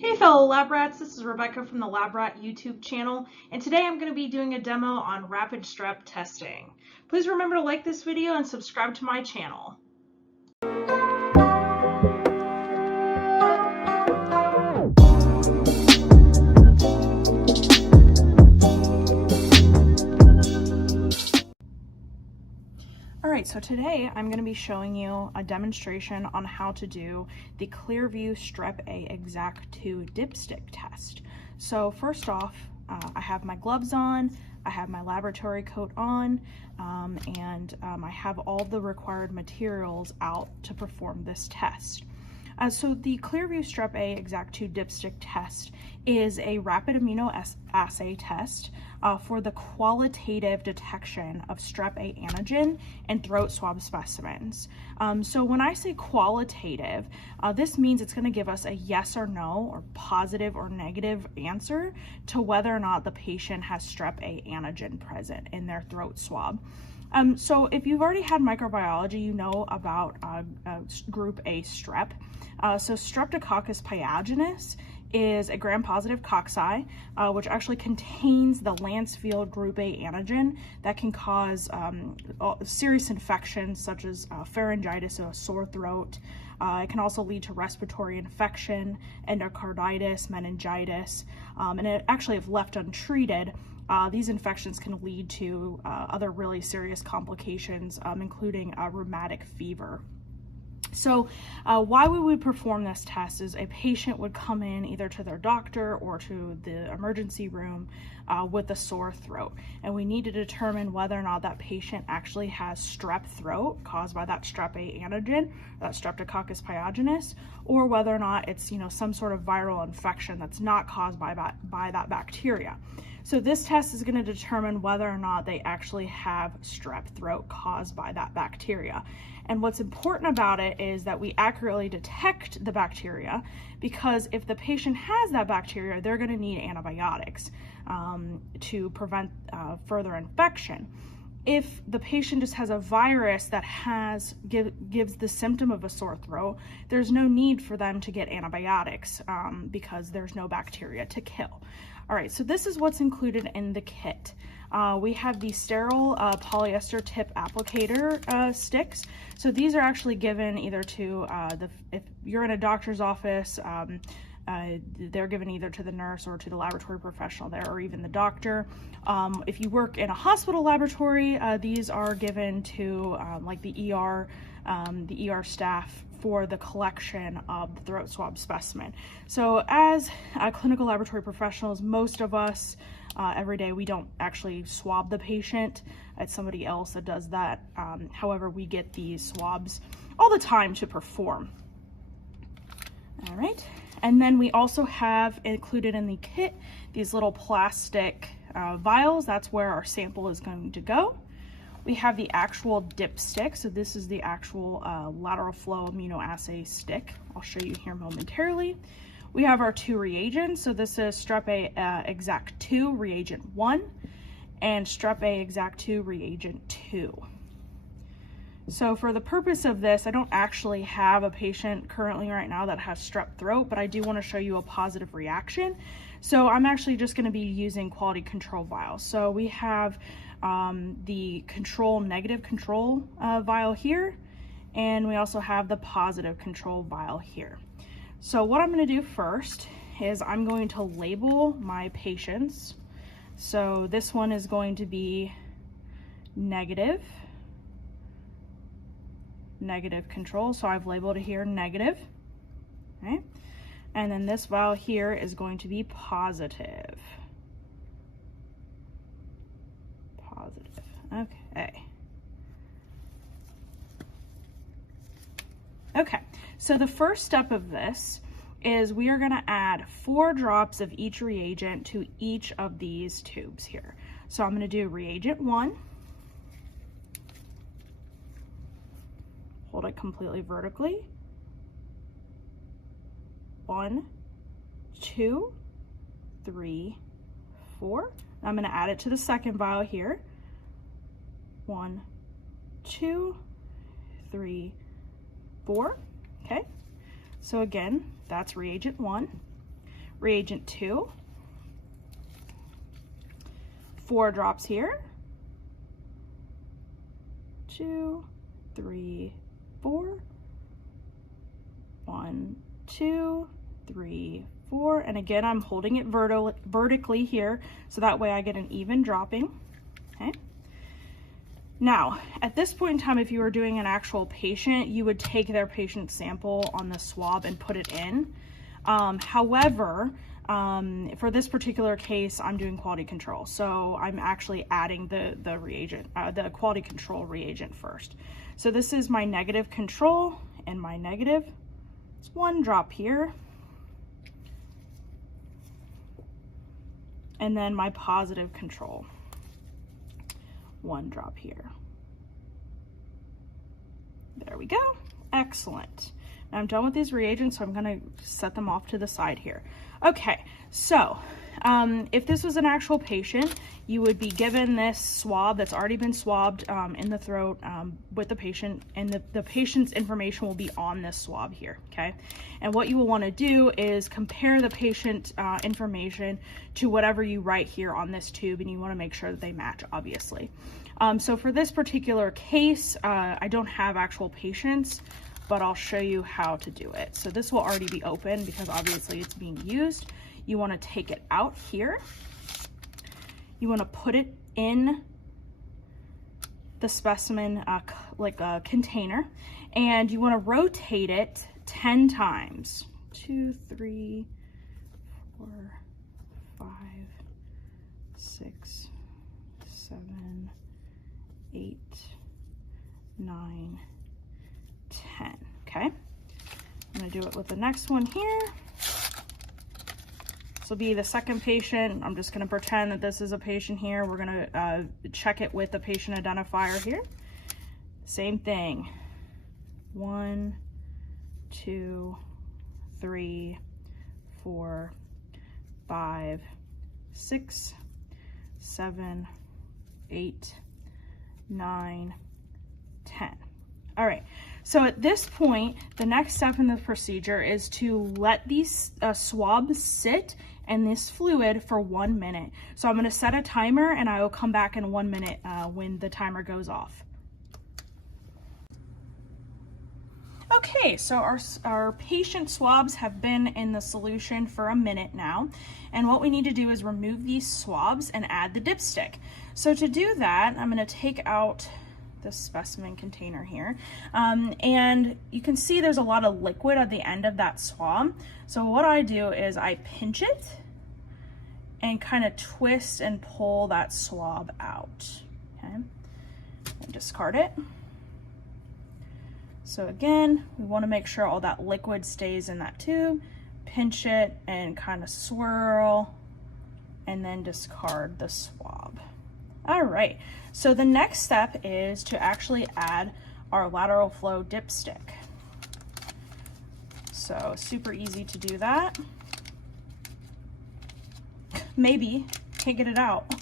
Hey fellow lab rats, this is Rebecca from the Lab Rat YouTube channel, and today I'm going to be doing a demo on rapid strep testing. Please remember to like this video and subscribe to my channel. Alright, so today I'm going to be showing you a demonstration on how to do the Clearview Strep A Exact 2 dipstick test. So first off, I have my gloves on, I have my laboratory coat on, and I have all the required materials out to perform this test. So the Clearview Strep A Exact 2 dipstick test is a rapid immunoassay test for the qualitative detection of strep A antigen and throat swab specimens. So when I say qualitative, this means it's going to give us a yes or no, or positive or negative answer to whether or not the patient has strep A antigen present in their throat swab. So if you've already had microbiology, you know about group A strep. So Streptococcus pyogenes is a gram-positive cocci, which actually contains the Lancefield group A antigen that can cause serious infections such as pharyngitis, so a sore throat. It can also lead to respiratory infection, endocarditis, meningitis, and it actually, if left untreated, these infections can lead to other really serious complications, including rheumatic fever. So why would we perform this test is a patient would come in either to their doctor or to the emergency room with a sore throat, and we need to determine whether or not that patient actually has strep throat caused by that strep A antigen, that Streptococcus pyogenes, or whether or not it's some sort of viral infection that's not caused by that bacteria. So this test is going to determine whether or not they actually have strep throat caused by that bacteria. And what's important about it is that we accurately detect the bacteria, because if the patient has that bacteria, they're going to need antibiotics to prevent further infection. If the patient just has a virus that gives the symptom of a sore throat, there's no need for them to get antibiotics because there's no bacteria to kill. All right, so this is what's included in the kit. We have the sterile polyester tip applicator sticks. So these are actually given either to if you're in a doctor's office, they're given either to the nurse or to the laboratory professional there, or even the doctor. If you work in a hospital laboratory, these are given to like the ER staff for the collection of the throat swab specimen. So as clinical laboratory professionals, most of us every day, we don't actually swab the patient. It's somebody else that does that. However, we get these swabs all the time to perform. All right. And then we also have included in the kit these little plastic vials. That's where our sample is going to go. We have the actual dipstick. So this is the actual lateral flow immunoassay stick. I'll show you here momentarily. We have our two reagents. So this is Strep A Exact 2 reagent 1 and Strep A Exact 2 reagent 2. So for the purpose of this, I don't actually have a patient currently right now that has strep throat, but I do want to show you a positive reaction. So I'm actually just going to be using quality control vials. So we have the negative control vial here, and we also have the positive control vial here. So what I'm going to do first is I'm going to label my patients. So this one is going to be negative control, so I've labeled it here negative, okay? And then this vial here is going to be positive. Okay. Okay, so the first step of this is we are going to add 4 drops of each reagent to each of these tubes here. So I'm going to do reagent 1. Hold it completely vertically. 1, 2, 3, 4. I'm going to add it to the second vial here. 1, 2, 3, 4. Okay. So again, that's reagent 1. reagent 2, 4 drops here, 2, 3, 4, 1, 2, 3, 4, and again I'm holding it vertically here so that way I get an even dropping. Okay. Now, at this point in time, if you were doing an actual patient, you would take their patient sample on the swab and put it in. However, for this particular case, I'm doing quality control. So I'm actually adding the reagent, the quality control reagent first. So this is my negative control, and my negative, it's 1 drop here. And then my positive control, 1 drop here. There we go. Excellent. Now I'm done with these reagents, so I'm going to set them off to the side here. Okay, so if this was an actual patient, you would be given this swab that's already been swabbed in the throat with the patient, and the patient's information will be on this swab here, okay? And what you will want to do is compare the patient information to whatever you write here on this tube, and you want to make sure that they match, obviously. So for this particular case, I don't have actual patients, but I'll show you how to do it. So this will already be open because obviously it's being used. You want to take it out here. You want to put it in the specimen like a container, and you want to rotate it 10 times. 2, 3, 4, 5, 6, 7, 8, 9, 10. Okay, I'm going to do it with the next one here. This will be the second patient. I'm just going to pretend that this is a patient here. We're going to check it with the patient identifier here. Same thing. 1, 2, 3, 4, 5, 6, 7, 8, 9, 10. All right, so at this point, the next step in the procedure is to let these swabs sit in this fluid for 1 minute. So I'm gonna set a timer and I will come back in 1 minute when the timer goes off. Okay, so our patient swabs have been in the solution for a minute now. And what we need to do is remove these swabs and add the dipstick. So to do that, I'm gonna take out this specimen container here. And you can see there's a lot of liquid at the end of that swab. So what I do is I pinch it and kind of twist and pull that swab out. Okay, and discard it. So again, we want to make sure all that liquid stays in that tube. Pinch it and kind of swirl and then discard the swab. All right, so the next step is to actually add our lateral flow dipstick. So super easy to do that. Maybe, can't get it out.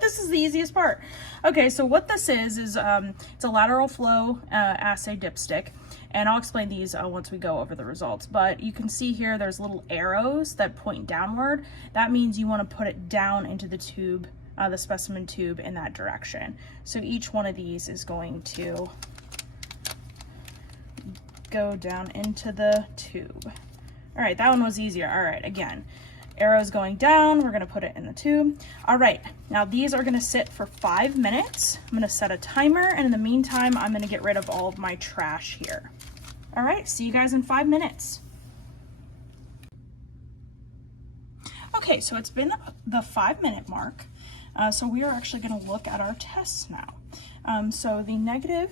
This is the easiest part. Okay, so what this is it's a lateral flow assay dipstick, and I'll explain these once we go over the results. But you can see here there's little arrows that point downward. That means you want to put it down into the tube, the specimen tube, in that direction. So each one of these is going to go down into the tube. All right, that one was easier. All right, again, arrows going down, we're gonna put it in the tube. All right, now these are gonna sit for 5 minutes. I'm gonna set a timer, and in the meantime, I'm gonna get rid of all of my trash here. All right, see you guys in 5 minutes. Okay, so it's been the 5-minute mark. So we are actually gonna look at our tests now. So the negative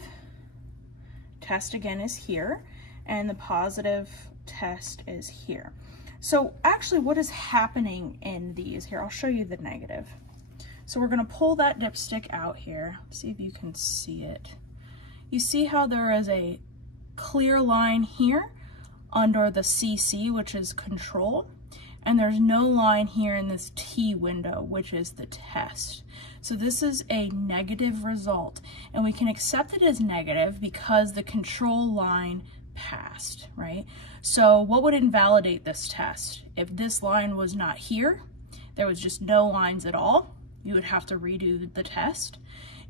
test again is here, and the positive test is here. So actually what is happening in these here, I'll show you the negative. So we're gonna pull that dipstick out here. See if you can see it. You see how there is a clear line here under the CC, which is control, and there's no line here in this T window, which is the test. So this is a negative result, and we can accept it as negative because the control line passed, right? So what would invalidate this test? If this line was not here, there was just no lines at all, you would have to redo the test.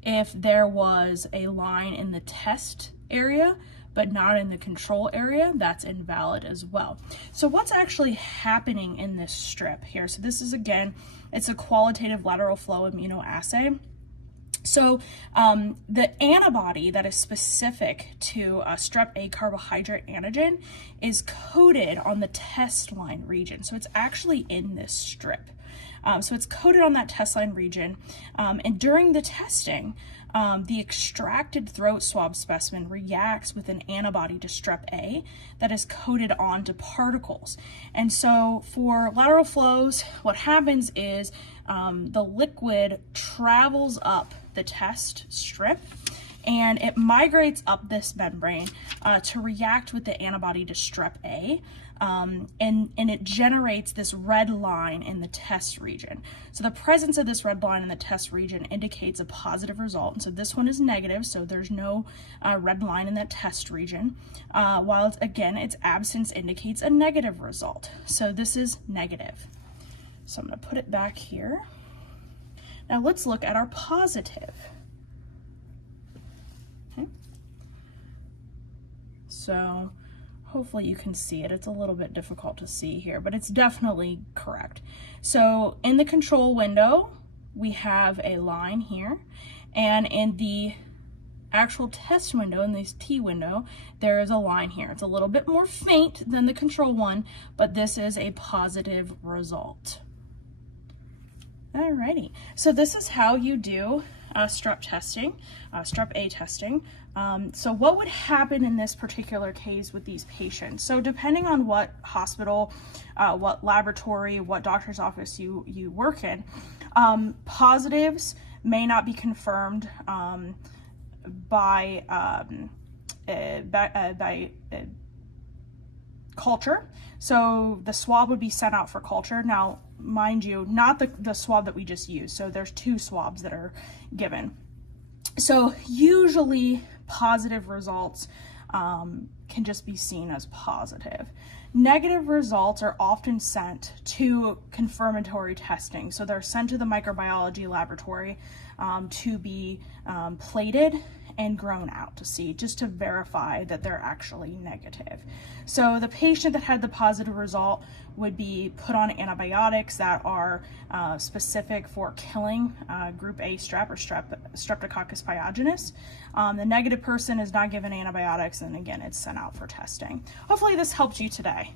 If there was a line in the test area, but not in the control area, that's invalid as well. So what's actually happening in this strip here? So this is, again, it's a qualitative lateral flow immunoassay. So the antibody that is specific to strep A carbohydrate antigen is coded on the test line region. So it's actually in this strip. So it's coded on that test line region. And during the testing, the extracted throat swab specimen reacts with an antibody to strep A that is coated onto particles. And so for lateral flows, what happens is the liquid travels up the test strip and it migrates up this membrane to react with the antibody to strep A. And it generates this red line in the test region. So the presence of this red line in the test region indicates a positive result. And so this one is negative, so there's no red line in that test region. While it's, again, its absence indicates a negative result. So this is negative. So I'm going to put it back here. Now let's look at our positive. Okay. So hopefully you can see it. It's a little bit difficult to see here, but it's definitely correct. So in the control window, we have a line here, and in the actual test window, in this T window, there is a line here. It's a little bit more faint than the control one, but this is a positive result. Alrighty, so this is how you do strep testing, strep A testing. So what would happen in this particular case with these patients? So depending on what hospital, what laboratory, what doctor's office you work in, positives may not be confirmed by culture. So the swab would be sent out for culture. Now, mind you, not the swab that we just used. So there's two swabs that are given. So usually positive results can just be seen as positive. Negative results are often sent to confirmatory testing. So they're sent to the microbiology laboratory to be plated and grown out to see, just to verify that they're actually negative. So the patient that had the positive result would be put on antibiotics that are specific for killing group A strep or Streptococcus pyogenes. The negative person is not given antibiotics, and again, it's sent out for testing. Hopefully this helped you today.